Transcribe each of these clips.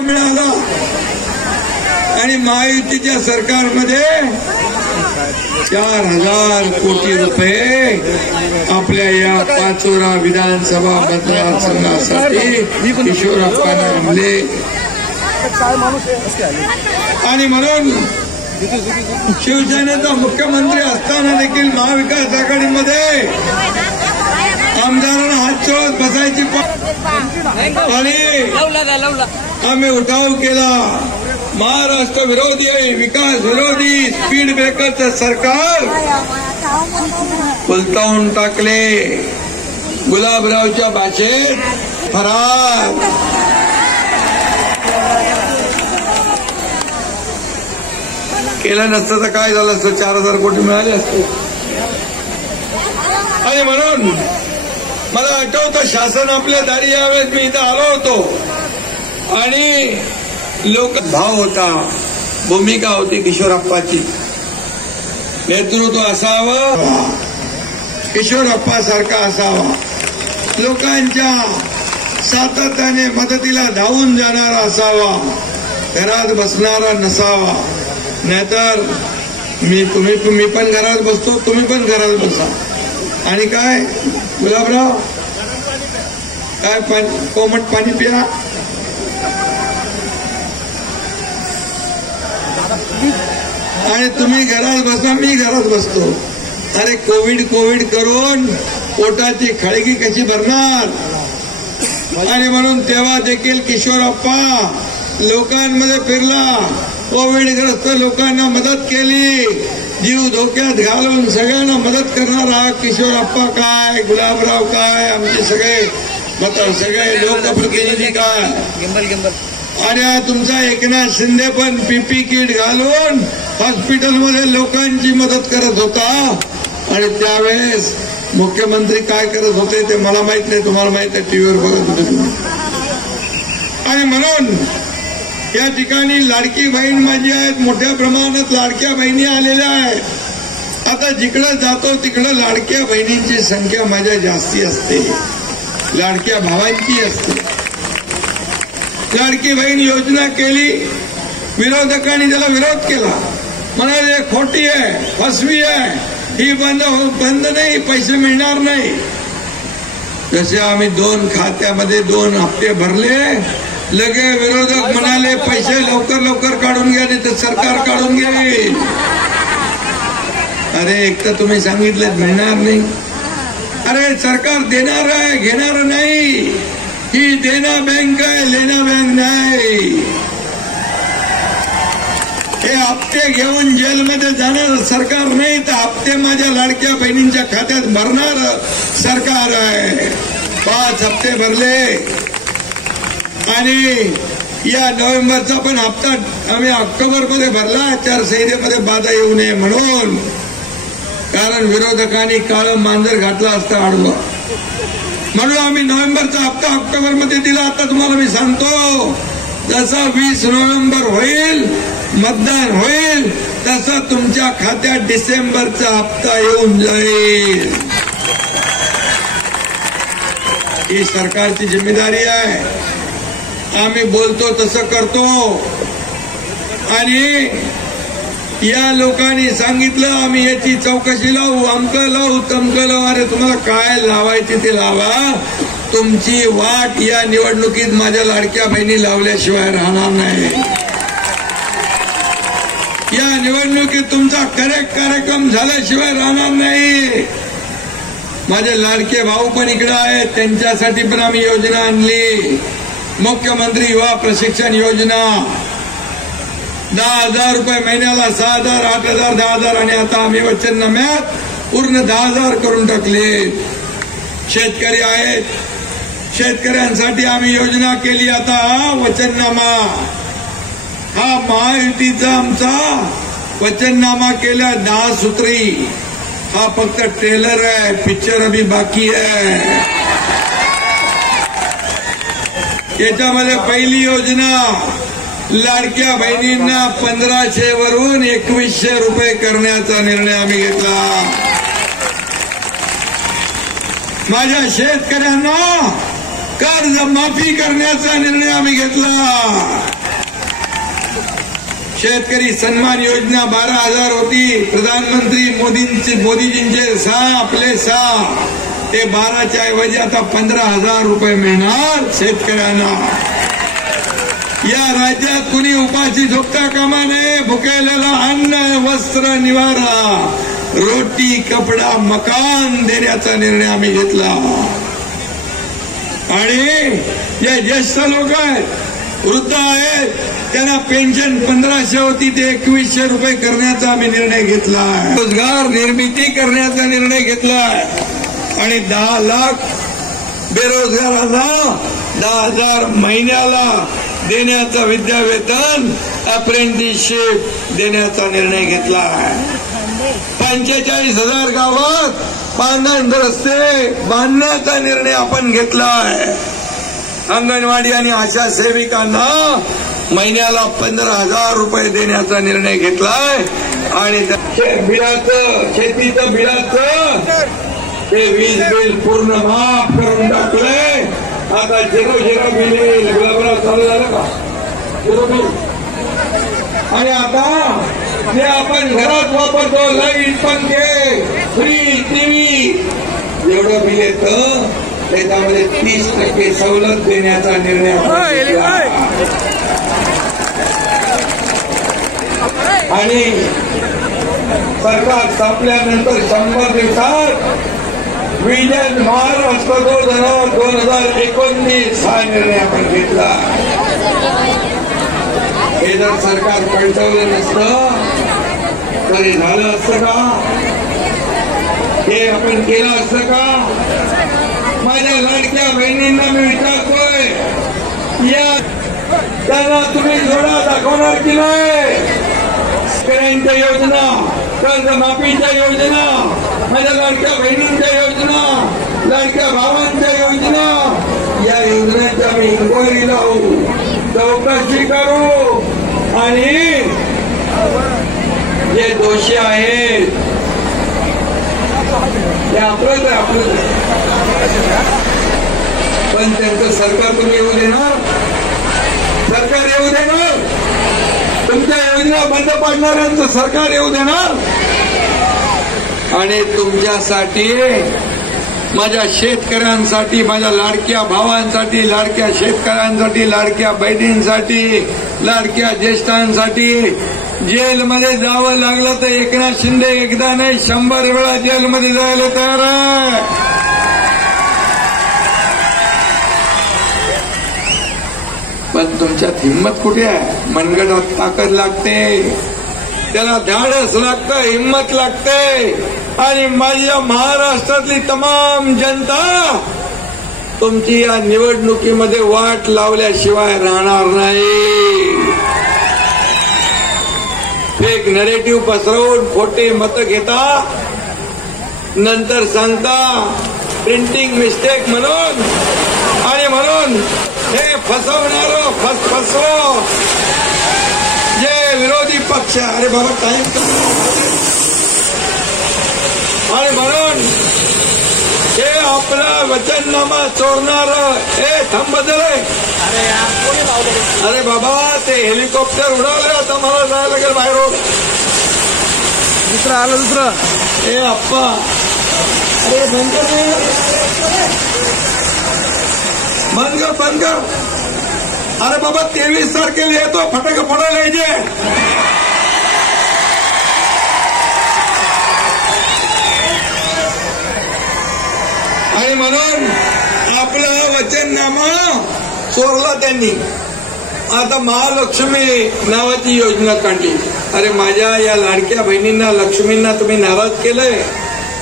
मिळाला आणि महायुतीच्या सरकारमध्ये 4,000 कोटी रुपये आपल्या या पाचोरा विधानसभा मतदारसंघासाठी किशोरप्पांना आणले. आणि म्हणून शिवसेनेचा मुख्यमंत्री असताना देखील महाविकास आघाडीमध्ये आमदारांना हात चोळत बसायची आणि आम्ही उठाव केला. महाराष्ट्र विरोधी विकास विरोधी स्पीड ब्रेकरचं सरकार उलटावून टाकले. गुलाबरावच्या भाषेत फरार. केलं नसतं तर काय झालं असतं, 4,000 कोटी मिळाले असते. आणि म्हणून मला आठवतं शासन आपल्या दारी यावेळेस मी इथं आलो होतो आणि लोक भाव होता, भूमिका होती किशोरप्पाची. नेतृत्व असावं, किशोरप्पासारखा असावा, लोकांच्या सातत्याने मदतीला धावून जाणारा असावा, घरात बसणारा नसावा. नाहीतर मी पण घरात बसतो, तुम्ही पण घरात बसा. आणि काय गुलाबराव काय कोमट पाणी प्या. आणि तुम्ही घरात बसा, मी घरात बसतो. अरे कोविड करून पोटाची खळगी कशी भरणार. आणि म्हणून तेव्हा देखील किशोरप्पा लोकांमध्ये फिरला, कोविडग्रस्त लोकांना मदत केली, जीव धोक्यात घालून सगळ्यांना मदत करणारा किशोरप्पा काय, गुलाबराव काय, आमचे सगळे लोकप्रतिनिधी काय. आणि तुमचा एकनाथ शिंदे पण पीपी किट घालून हॉस्पिटलमध्ये लोकांची मदत करत होता. आणि त्यावेळेस मुख्यमंत्री काय करत होते ते मला माहित नाही, तुम्हाला माहित आहे, टीव्हीवर बघत होते तुम्ही. आणि म्हणून या ठिकाणी लाडकी बहीण माझी आहेत, मोठ्या प्रमाणात लाडक्या बहिणी आलेल्या आहेत. आता जिकडं जातो तिकडं लाडक्या बहिणींची संख्या माझ्या जास्ती असते, लाडक्या भावांची असते. लाडकी बहीण योजना केली, विरोधकांनी त्याला विरोध केला, म्हणाले खोटी आहे, फसवी आहे, ही बंद नाही, पैसे मिळणार नाही. जसे आम्ही 2 खात्यामध्ये 2 हप्ते भरले, लगे विरोधक म्हणाले पैसे लवकर काढून घ्या, नाही तर सरकार काढून घेईल. अरे एक तर तुम्ही सांगितलं मिळणार नाही. अरे सरकार देणार आहे, घेणार नाही. ही देना बँक आहे, लेना बँक नाही. हे हप्ते घेऊन जेलमध्ये जाणार सरकार नाही, तर हप्ते माझ्या लाडक्या बहिणींच्या खात्यात भरणार सरकार आहे. 5 हप्ते भरले आणि या नोव्हेंबरचा पण हप्ता आम्ही ऑक्टोबरमध्ये भरला, आचारसंहितेमध्ये बाधा येऊ नये म्हणून. कारण विरोधकांनी काळं मांजर घातला असता आडवा, म्हणून आम्ही नोव्हेंबरचा हप्ता ऑक्टोबरमध्ये दिला. आता तुम्हाला मी सांगतो, जसा 20 नोव्हेंबर होईल, मतदान होईल, तसा तुमच्या खात्यात डिसेंबरचा हप्ता येऊन जाईल. ही सरकारची जिम्मेदारी आहे. आम्ही बोलतो तसं करतो. आणि या लोकांनी सांगितलं आम्ही याची चौकशी लावू, अमकं लावू, तमकं लावू. अरे तुम्हाला काय लावायचे ते लावा, तुमची वाट या निवडणुकीत माझ्या लाडक्या बहिणी लावल्याशिवाय राहणार नाही. या निवडणुकीत तुमचा करेक्ट कार्यक्रम झाल्याशिवाय राहणार नाही. माझे लाडके भाऊ पण इकडे आहेत, त्यांच्यासाठी पण आम्ही योजना आणली. मुख्यमंत्री युवा प्रशिक्षण योजना, 10,000 रुपये महिन्याला, 6,000, 8,000, 10,000. आणि आता आम्ही वचननाम्यात पूर्ण 10,000 करून टाकले. शेतकरी आहेत, शेतकऱ्यांसाठी आम्ही योजना केली. आता वचननामा हा महायुतीचा आमचा वचननामा केला 10 सूत्री. हा फक्त ट्रेलर आहे, पिक्चर अभी बाकी आहे. याच्यामध्ये पहिली योजना, लाडक्या बहिणींना 1,500 वरून 2,100 रुपये करण्याचा निर्णय आम्ही घेतला. माझ्या शेतकऱ्यांना कर्ज माफी करण्याचा निर्णय आम्ही घेतला. शेतकरी सन्मान योजना 12,000 होती. प्रधानमंत्री मोदीजींचे 6 आपले 6 ते 12च्या ऐवजी आता 15,000 रुपये मिळणार शेतकऱ्यांना. या राज्यात कुणी उपाशी झोपता कामा नये. भुकेलेला अन्न वस्त्र निवारा रोटी कपडा मकान देण्याचा निर्णय आम्ही घेतला. आणि जे ज्येष्ठ लोक आहेत वृद्ध आहेत त्यांना पेन्शन 1,500 होती ते 2,100 रुपये करण्याचा आम्ही निर्णय घेतलाय. रोजगार निर्मिती करण्याचा निर्णय घेतलाय. आणि 10 लाख बेरोजगारांना 10,000 महिन्याला देण्याचा विद्यावेतन अप्रेंटिसशिप देण्याचा निर्णय घेतलाय. 45,000 गावात पांढरे रस्ते बांधण्याचा निर्णय आपण घेतलाय. अंगणवाडी आणि आशा सेविकांना महिन्याला 15,000 रुपये देण्याचा निर्णय घेतलाय. आणि बिलाचं शेतीचं बिलाचं ते वीज बिल पूर्ण माफ करून टाकलंय. आता 0 बिल येईल. गुलाबराव चालू झालं का 0 बिल. आणि आता जे आपण घरात वापरतो लाईट पंखे फ्रीज टीव्ही एवढं बिल येतं त्याच्यामध्ये 30% सवलत देण्याचा निर्णय आणि सरकार स्थापल्यानंतर 100 दिवसात विजन महाराष्ट्र 2019 हा निर्णय आपण घेतला. हे जर सरकार पलटवलं नसतं तरी झालं असतं का? हे आपण केलं असतं का? माझ्या लाडक्या बहिणींना मी विचारतोय या त्यांना तुम्ही जोडा दाखवणार की नाही? शेतकऱ्यांच्या योजना कर्जमाफीच्या योजना माझ्या लाडक्या बहिणींच्या योजना लाडक्या भावांच्या योजना या योजनेच्या आम्ही इन्क्वायरी लावू चौकशी करू आणि जे दोषी आहेत ते आपलंच पण त्यांचं सरकार तुम्ही येऊ देणार? सरकार येऊ देणार? तुमच्या योजना बंद पाडणाऱ्यांचं सरकार येऊ देणार? आणि तुमच्यासाठी माझ्या शेतकऱ्यांसाठी माझ्या लाडक्या भावांसाठी लाडक्या शेतकऱ्यांसाठी लाडक्या बहिणींसाठी लाडक्या ज्येष्ठांसाठी जेलमध्ये जावं लागलं तर एकनाथ शिंदे एकदा नाही 100 वेळा जेलमध्ये जायला तयार आहे. पण तुमच्यात हिंमत कुठे आहे? मनगटात ताकद लागते त्याला धाडस लागतं हिंमत लागते. आणि माझ्या महाराष्ट्रातली तमाम जनता तुमची या निवडणुकीमध्ये वाट लावल्याशिवाय राहणार नाही. फेक नरेटिव्ह पसरवून खोटे मतं घेता नंतर सांगता प्रिंटिंग मिस्टेक म्हणून आणि म्हणून हे फसवणारं फसवं जे विरोधी पक्ष अरे बाबा टाइम आणि म्हणून हे आपला वचननामा चोरणार हे थांब बदल अरे बाबा ते हेलिकॉप्टर उडावलं आता मला जायला लागेल बाहेर. दुसरं आलं दुसरं हे आप्पा अरे बंद कर. अरे बाबा 23 तारखेला येतो फटाके फोडायला यायचे. आणि म्हणून आपलं वचननामा चोरला त्यांनी. आता महालक्ष्मी नावाची योजना काढली. अरे माझ्या या लाडक्या बहिणींना लक्ष्मींना तुम्ही नाराज केलंय.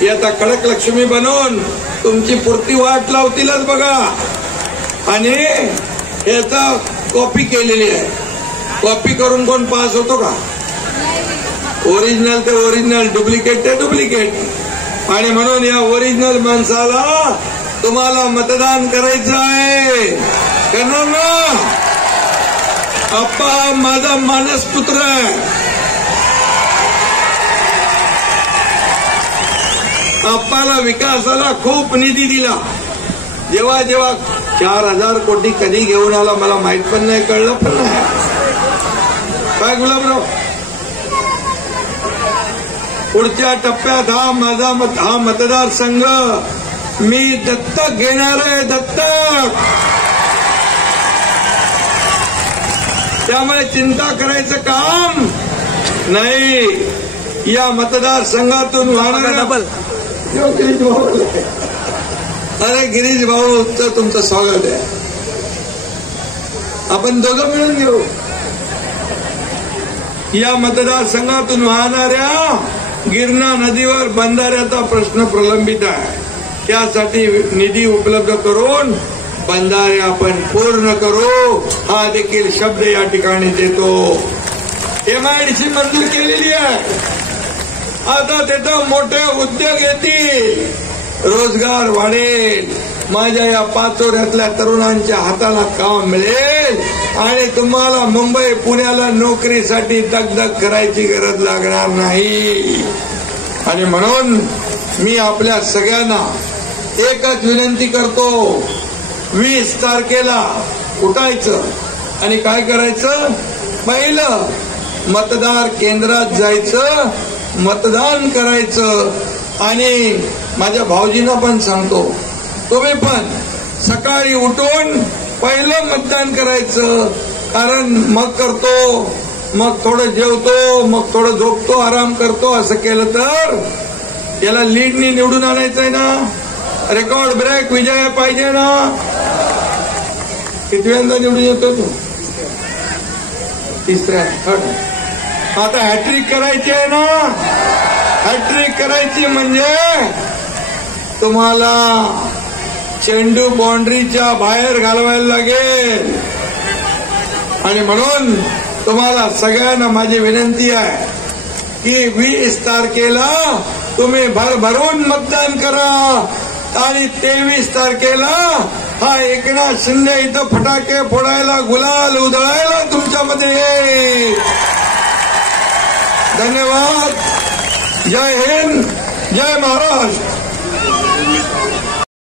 ही आता कडक लक्ष्मी बनवून तुमची पुरती वाट लावतीलच बघा. आणि याचा कॉपी केलेली आहे. कॉपी करून कोण पास होतो का? ओरिजिनल ते ओरिजिनल डुप्लिकेट ते डुप्लिकेट. आणि म्हणून या ओरिजिनल माणसाला तुम्हाला मतदान करायचं आहे. करणार ना? आप्पा माझा मानसपुत्र आहे. आप्पाला विकासाला खूप निधी दिला. जेव्हा 4,000 कोटी कधी घेऊन आला मला माहित पण नाही कळलं पण नाही. काय गुलाबराव, पुढच्या टप्प्यात हा मतदारसंघ मी दत्तक घेणार आहे, दत्तक. त्यामुळे चिंता करायचं काम नाही. या मतदारसंघातून वाहणाऱ्या अरे गिरीश भाऊचं तुमचं स्वागत आहे. आपण दोघं मिळून घेऊ. या मतदारसंघातून वाहणाऱ्या गिरणा नदीवर बंधाऱ्याचा प्रश्न प्रलंबित आहे. त्यासाठी निधी उपलब्ध करून बंधारे आपण पूर्ण करू, हा देखील शब्द या ठिकाणी देतो. MIDC मंजूर केलेली आहे. आता तिथं मोठे उद्योग येतील, रोजगार वाढेल, माझ्या या पाचोऱ्यातल्या तरुणांच्या हाताला काम मिळेल आणि तुम्हाला मुंबई पुण्याला नोकरीसाठी दगदग करायची गरज लागणार नाही. आणि म्हणून मी आपल्या सगळ्यांना एकच विनंती करतो, 20 तारखेला उठायचं आणि काय करायचं, पहिलं मतदार केंद्रात जायचं, मतदान करायचं. आणि माझ्या भाऊजींना पण सांगतो, तुम्ही पण सकाळी उठून पहिलं मतदान करायचं. कारण मग करतो, मग थोडं जेवतो, मग थोडं झोपतो, आराम करतो, असं केलं तर याला लीडनी निवडून आणायचंय ना. रेकॉर्ड ब्रेक विजय पाहिजे ना. कितव्यांदा निवडून येतो तू? तिसऱ्या. आता हॅट्रिक करायची आहे ना. हॅट्रिक करायची म्हणजे तुम्हाला चेंडू बाउंड्रीच्या बाहेर घालवायला लागेल. आणि म्हणून तुम्हाला सगळ्यांना माझी विनंती आहे की 20 तारखेला तुम्ही भरभरून मतदान करा आणि 23 तारखेला हा एकनाथ शिंदे इथं फटाके फोडायला, गुलाल उधळायला तुमच्यामध्ये येईल. धन्यवाद. जय हिंद, जय महाराष्ट्र.